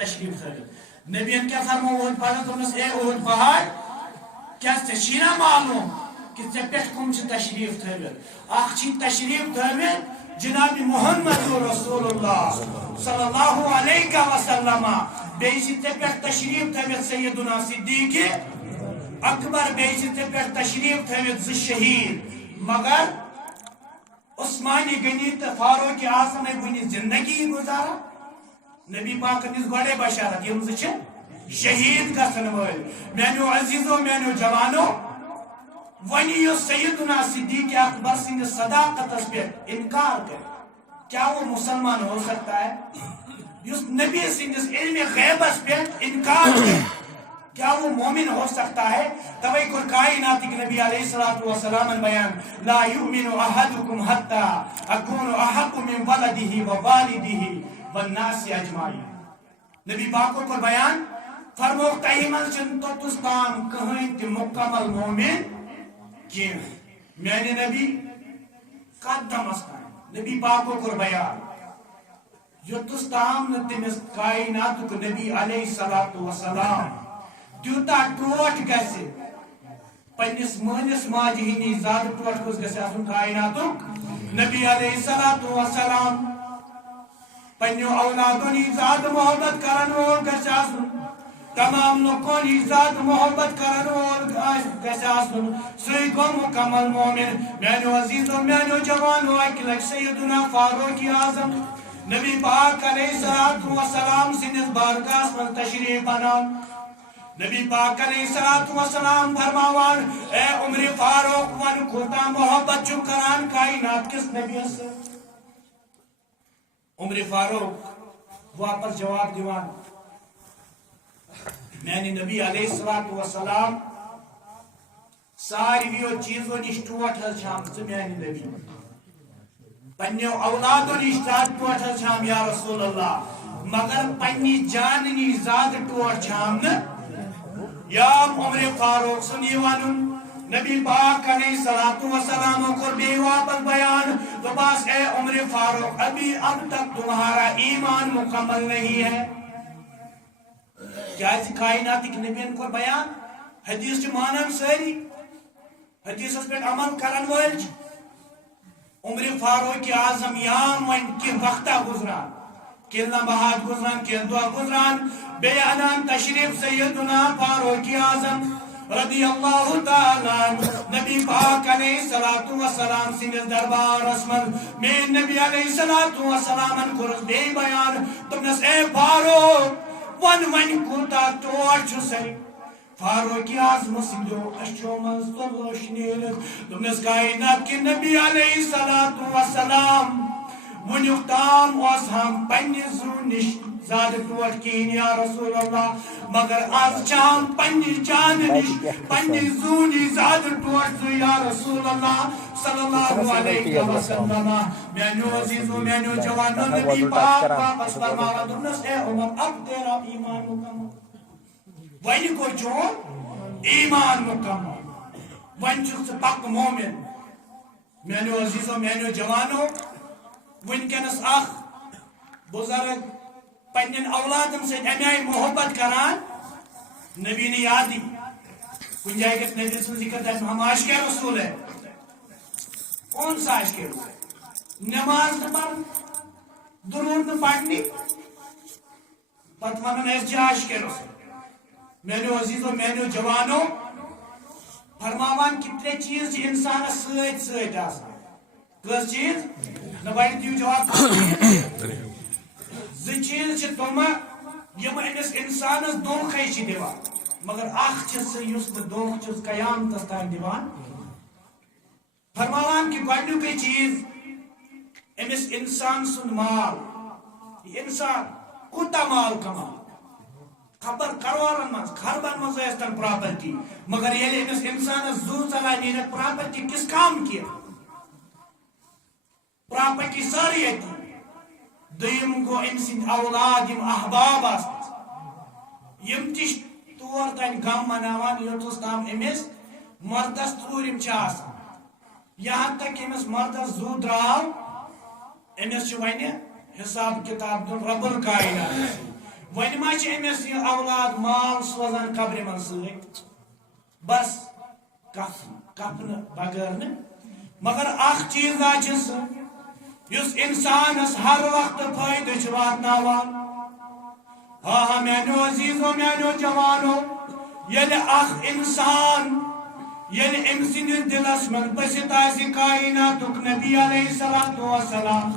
تشریف تھوت نبین کیا فرمو اہد پہاڑ دوپنس اے اہد پہاڑ کیا چینا معلوم کہ ے پہ کم تشریف تھوت اخ تشریف تھوت جناب محمد رسول اللہ صلی اللہ علیہ وسلم بیچ ے پہ تشریف تھوت سیدنا صدیق اکبر بیچ ے پہ تشریف تھوت ز شہید مگر عثمانی غنی تو فاروق اعظم ونی زندگی گزارا نبی پاک نس گوڑے بشارت یم ز شہید گھن ول میانو عزیزو میانو جوانو ونی سیدنا صدیق اکبر سند صداقت پہ انکار کر کیا وہ مسلمان ہو سکتا ہے اس نبی سندس علم غیبس پہ انکار کر کیا وہ مومن ہو سکتا ہے توئی کر کائنات کے نبی علیہ الصلوۃ والسلام بیان لا یؤمن احدکم حتی اکون احق من ولده ووالده والناس اجمعین نبی پاک کو بیان فرمو تیمن چن توتستان کہیں تی مکمل مومن کی میانے نبی قدم استان نبی پاک کو بیان یوتستان تمس کائنات کو نبی علیہ الصلوۃ والسلام تیوتا ٹوٹ گھے پنس مہنس ماجہ ہندی زیادہ ٹوٹ کس گھے آسن کائناتک نبی علیہ الصلوۃ والسلام پنو اولادن زیادہ محبت کرن وول گھے آسن تمام لوکن زیادہ محبت کرن وول گھے آسن سی گو مکمل مومن میانو عزیزو میانو جوانو اکہ لٹ سیدنا فاروق اعظم نبی پاک علیہ الصلوۃ والسلام سندس بارگاہس من تشریف انان نبی پاک علیہ الصلوۃ والسلام فرماوان اے عمر فاروق ون کوتا محبت چھ کران کائنات کس نبی سے عمر فاروق واپس جواب دیوان میانی نبی علیہ الصلوۃ والسلام سارویو چیزوں نش ٹوٹ چھام ژٕ میانی نبی پنیو اولادو نش ٹوٹ چھام یا رسول اللہ مگر پنی جان نش زیادہ ٹوٹ چھام نہ یا عمر فاروق سنی ونن نبی پاک علیہ الصلوۃ والسلام کو بھی واپس بیان تو بس اے عمر فاروق ابھی اب تک تمہارا ایمان مکمل نہیں ہے کیا کائنات کے نبیین کو بیان حدیث مانن ساری حدیث پہ عمل کرن ول عمر فاروق اعظم یام ون کی وقتہ گزران کہ لمحات گزران کہ دعا گزران بیانان تشریف سیدنا فاروق اعظم رضی اللہ تعالی نبی پاک علیہ الصلوۃ والسلام سندس دربار رسمن میں نبی علیہ الصلوۃ والسلام کرس بے بیان تمس اے فاروق ون کوتا ٹوٹ چھ سی فاروق اعظم سندو اشو من روشنی تمس کائنات کے نبی علیہ الصلوۃ والسلام ونیک تام اس ہم پنہ زو نش زیادہ ٹوٹ کہین یا رسول اللہ مگر آج چاہم پنہ جان نش پنہ زو نش زیادہ ٹوٹ یا رسول اللہ صلی اللہ علیہ وسلم میانو عزیزو میانو جوانو نبی پاک واپس فرماوا دنس اے عمر اب تیرا ایمان مکمل ون کو چون ایمان مکمل ون چھ پک مومن میانو عزیزو میانو جوانو ونکس اخ بزرگ پنن اولادن سے امی محبت کران نبی نے یاد دی کن جائے کہ نبی سے ذکر ہے ہم عاشق رسول ہے کون سا عاشق رسول نماز نہ پڑھ درود نہ پڑھنی پتہ ونن اس عاشق رسول میانو عزیزو میانو جوانو فرماوان کتنے چیز انسان سۭتۍ سۭتۍ آسان کس چیز نہ بھائی دیو جواب زٕ چیز تم یم امس انسانس دھوکھے دِوان مگر اخ سہ یس دھوکھ چھس قیامتس تام دِوان فرماوان کہ گۄڈنیُکُے چیز امس انسان سُنٛد مال یہ انسان کوٗتاہ مال کما خبر کرورن مز خربن مز ٲسۍتن پراپرٹی مگر ییٚلہِ أمِس انسانس زو ژلان نیرتھ پراپرٹی کس کام کی پراپرٹی ساری اتی دیم گو ام سند اولاد یم احباب یم تش طور تین غم مناوان یوتس تام امس مردس تورم یہاں تک امس مردس زو دراو امس ون حساب کتاب دن رب الکائنات ون ما امس یہ اولاد مال سوزان قبر من ست بس کفن بغیر مگر اخ چیز اس انسانس ہر وقت فائدہ واتناوان ہاں میانو عزیزو میانو جوانو یل اخ انسان یل ام سندس دلس من بسط آسی کائناتک نبی علیہ السلام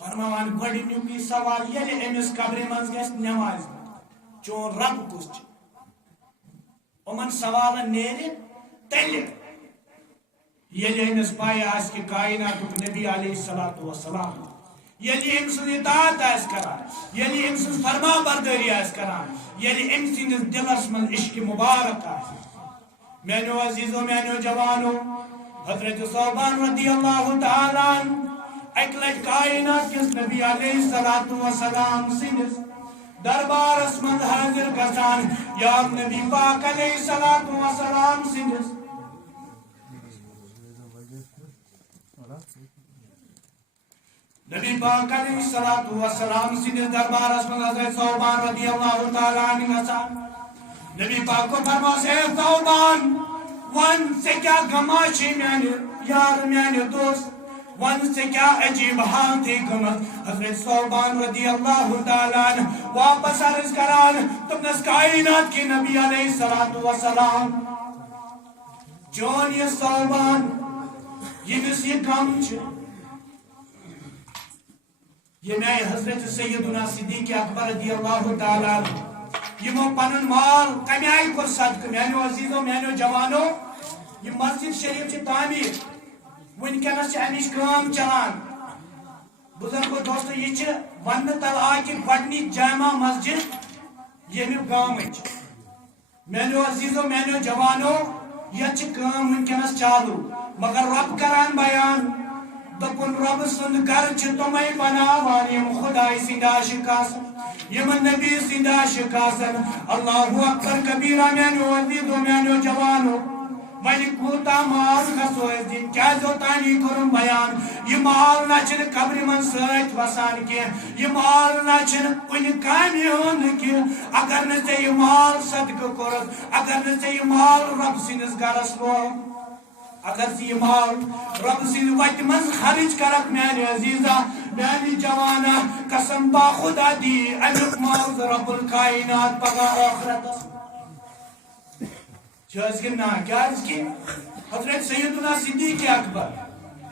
فرماوان گۄڈنیُک یہ سوال یل امس قبر مز گژھِ نماز چون رب کس یِمن سوالن نیرِ تیٚلہِ ییٚلہِ أمِس پاے آسہِ کہ کائناتُک نبی علیہ السلام ییٚلہِ أمۍ سٕنٛز اطاعت آسہِ کران ییٚلہِ أمۍ سٕنٛز فرما بردٲری آسہِ کران ییٚلہِ أمۍ سٕنٛدِس دِلس منٛز عشق مبارک آسہِ میانیو عزیزو میانیو جوانو حضرت صوبان رضی اللہ تعالیٰ اکہِ لٹہِ کائنات کِس نبی علیہ السلام سٕنٛدِس دربارس منٛز حاضر گژھان یا نبی پاک علیہ السلام سٕنٛدِس نبی پاک علیہ السلام سندس دربارس من حضرت صوبان رضی اللہ تعالیٰ عنہ گژھان نبی پاک کو فرماس اے صوبان ون سے کیا غما چھ میانہ یار میانہ دوست ون سے کیا عجیب حال تھی گمت حضرت صوبان رضی اللہ تعالیٰ عنہ واپس عرض کران تمنس کائنات کی نبی علیہ السلام جون یہ صوبان یمس یہ غم چھ یہ میں حضرت سیدنا صدیق اکبر رضی اللہ تعالیٰ یمو پنن مال کمی آئی کر صدقہ میانو عزیزو میانو جوانو یہ مسجد شریف چھ تعمیر ونکس چھ امچ کام چلان بزرگو دوستو یہ چھ ون تل آکہ گۄڈنِچ جامع مسجد یمو گامچ میانو عزیزو میانو جوانو یہ چھ کام ونکس چالو مگر رب کران بیان دپن رب سند گھر چھ تمے بناوان یم خدای سند عاشق آسن یم نبی سند عاشق آسن اللہ اکبر کبیرہ میانو عزیزو میانو جوانو ولی کوتا مال گھسو اس دن کیا زوتانی کرم بیان یہ مال نچن قبر من سیت وسان کی یہ مال نچن کن کامی ہون کی اگر نسے یہ مال صدقہ کرد اگر نسے یہ مال رب سندس گھرس لو اگر سی مال رب سند وقت من خرچ کرک میانی عزیزہ میانی جوانا قسم با خدا دی امیق مال رب الکائنات پگا آخرت چیز کی نا کیا اس کی حضرت سیدنا صدیق اکبر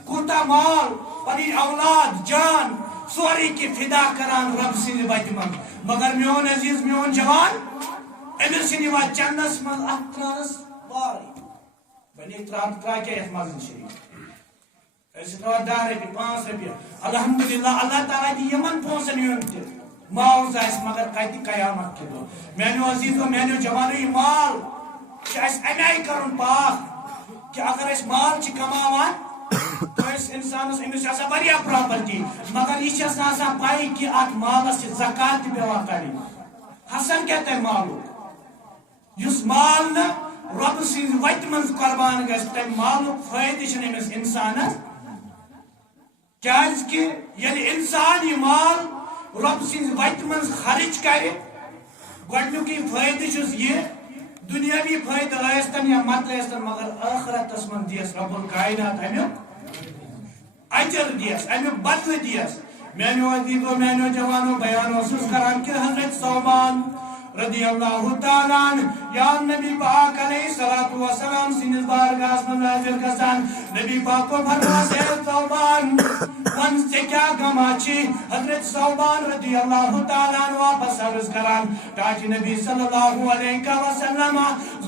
کوتا مال پنی اولاد جان سوری کی فدا کران رب سند وقت من مگر میون عزیز میون جوان امیر سند وقت چندس من احترانس باری بنی ترا کیا اس مازن شریف ایسی ترا 10 رپی 5 رپی الحمدللہ اللہ تعالیٰ دی یمن پونسن یونتی ماؤز ایس مگر قیدی قیامت کے دو مینو عزیزو مینو جوانو یہ مال کہ ایس امیائی کرن پاک کہ اگر ایس مال چی کماوان تو اس انسان اس ایسا بریا پراپرٹی مگر اس ایسا ایسا پائی کہ آت مال سے زکاة بیوا کری حسن کہتے ہیں مالو یس مال نا رب سند وقت من قربان گھس تم مالک فائدہ چھ امس انسانس کیاز کہ یل انسان یہ مال رب سند وقت من خرچ کرے گۄڈنیُک فائدہ چھس یہ دنیاوی فائدہ ٲستن یا مت ٲستن مگر آخرتس من دیس رب الکائنات امیُک اجر دیس امیُک بدلہ دیس میانو عزیزو میانو جوانو بیان اوسُس کران کہ حضرت صوبان رضی اللہ تعالیٰ عنہ یا نبی پاک علیہ السلام سندس بارگاہس من حاضر گژھان نبی پاک کو فرماس اے صوبان ون سے کیا غما چھ حضرت صوبان رضی اللہ تعالیٰ عنہ واپس عرض کران تاج نبی صلی اللہ علیہ وسلم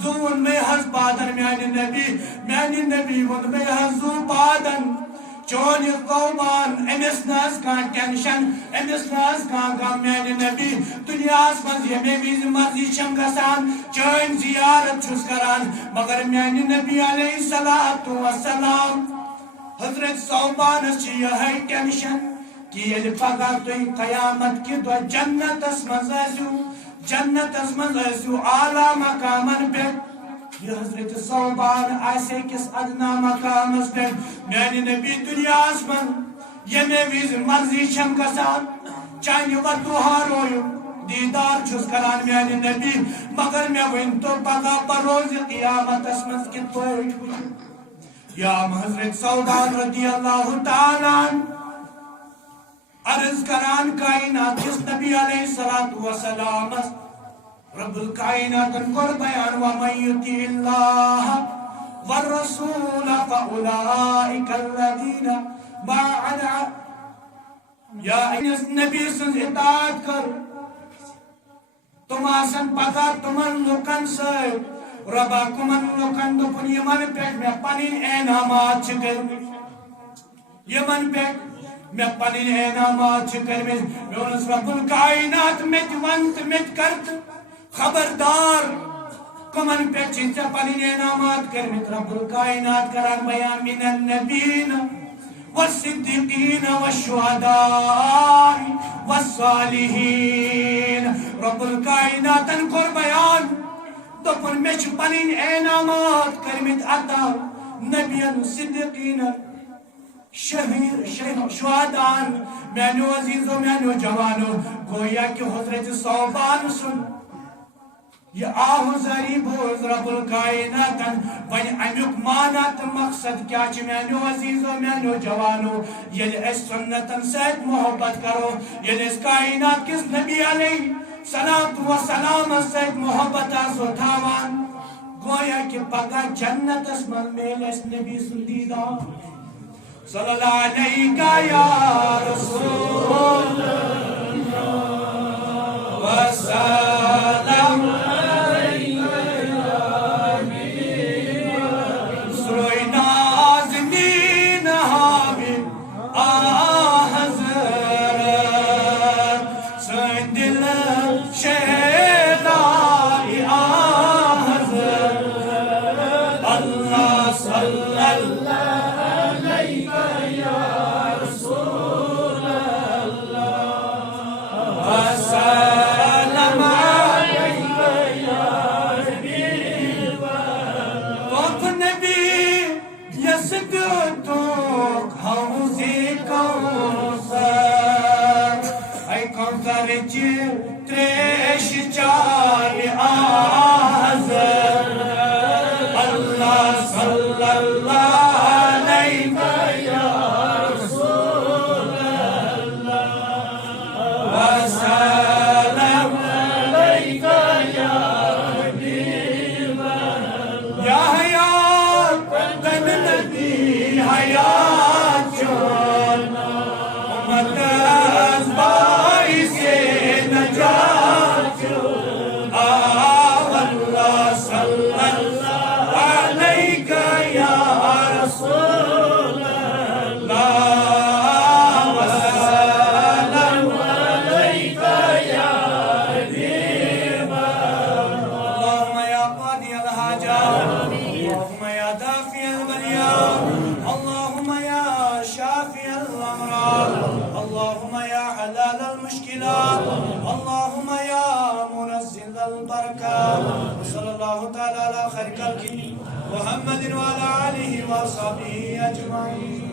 زون میں حض پادن میانی نبی ون میں حض زو پادن چون یہ صوبان امس ناز کان ٹینشن امس ناز کان غم میانہ نبی دنیاس مز یمے وز مرضی چھم گژھان چٲنۍ زیارت چھُس کران مگر میانہ نبی علیہ السلام حضرت صوبانس چھ یہے ٹینشن کہ ییٚلہِ پگاہ تُہۍ قیامت کہ دۄہ جنتس مز ٲسِو اعلیٰ مقامن پٮ۪ٹھ یہ حضرت صوبان آسے کس ادنا مقامس پہ میانی نبی دنیاس من یمے وز مرضی چھم گژھان چانہ وتو ہارویو چھس کران میانہ نبی مگر میں ون تو پگہ بروز قیامت اسمز کت پٲٹھۍ یا حضرت ثوبان رضی اللہ تعالیٰ عرض کران کائنات کس نبی علیہ السلام رب الکائنات کور بیان ومن یطع اللہ والرسول فاولئک الذین یا نبی سن اطاعت کر تم آسن پتہ تمن لوکن ست ربا کمن لوکن دپن یمن پہ میں پنن انعامات کرمت یمن پہ میں پنن انعامات کرمت میونس رب الکائنات مت ونت مت کرت خبردار کمن پہ چھ پنن انعامات کرمت رب الکائنات کران بیان من النبیین والصدیقین والشہداء والصالحین رب الکائنات کور بیان دپن میں چھ پنن انعامات کرمت عطا نبیان صدیقین شہدان میانو عزیزو میانو جوانو گویا کہ حضرت ثوبان سن یہ آہوزاری بوز رب الکائنات ون امیک مانا تو مقصد کیا چھ میانو عزیزو میانو جوانو یل اس سنتن سید محبت کرو یل اس کائنات کس نبی علیہ صلاۃ و سلام سید محبت آسو تھاوان گویا کہ پگہ جنت اس من میل اس نبی سندیدہ صلی اللہ علیہ یا رسول اللہ وسلم سروی نازنین حامد حضرت سندل شہدائی حضرت اللہ صلی اللہ تریش چار حضرت اللہ صلی اللہ علیہ یا رسول اللہ وسلم علیک یا حبیب اللہ یا حیات تن نبی حیات چون امت ازبائی سے نجات اللہ صلی اللہ علیہ یا رسول اللہ وسلم علیک یا حبیب اللہ اللہم یا قاضی الحاجات اللہم یا دافع البلیات اللہم یا شافع الامراض اللہم یا حلال المشکلات اللہم یا منزل البرکات صلی اللہ تعالی علی خیر خلقہ محمد وعلی آلہ وصحبہ اجمعین.